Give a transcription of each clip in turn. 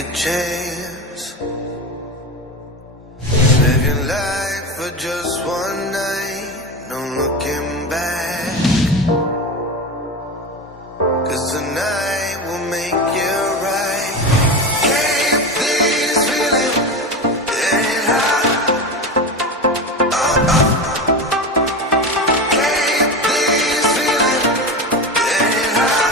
Take a chance. Live your life for just one night. No looking back. 'Cause tonight will make you right. Can't please feeling getting high. Can't please feeling getting high.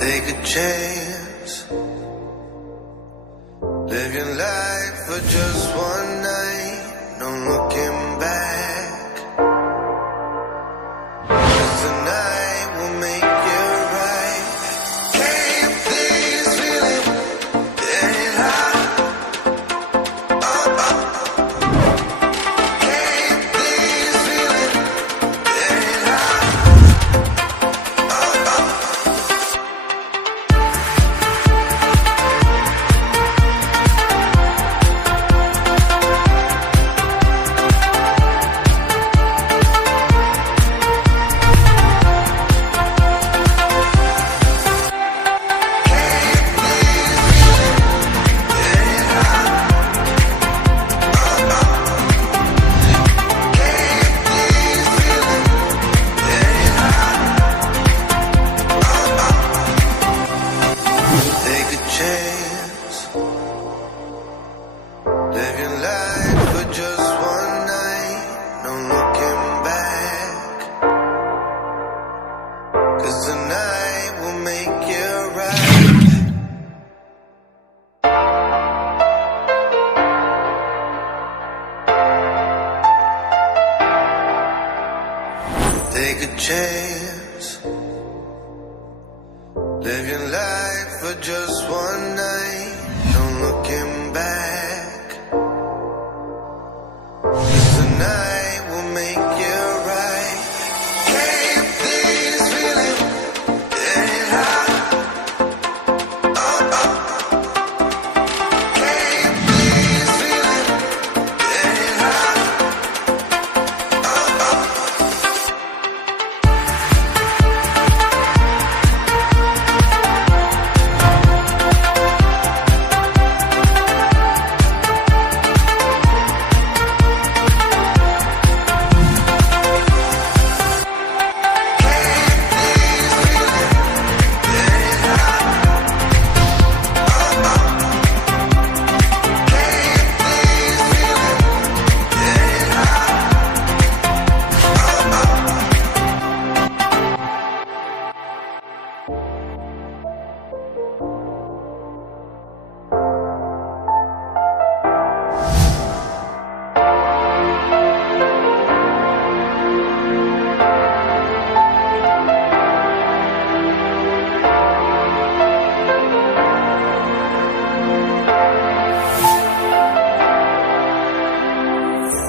Take a chance. Live your life for just one night. No looking back. 'Cause tonight will make you right. Can't please feeling getting high. Can't please feeling getting high. Take a chance. Live your life for just one night. No looking back. 'Cause tonight will make you right. Take a chance. Live your life for just one night. No looking back. 'Cause tonight will make you right. Can't please feeling getting high. Can't please feeling getting high.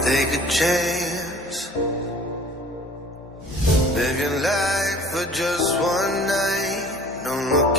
Take a chance. Live your life for just one night. No look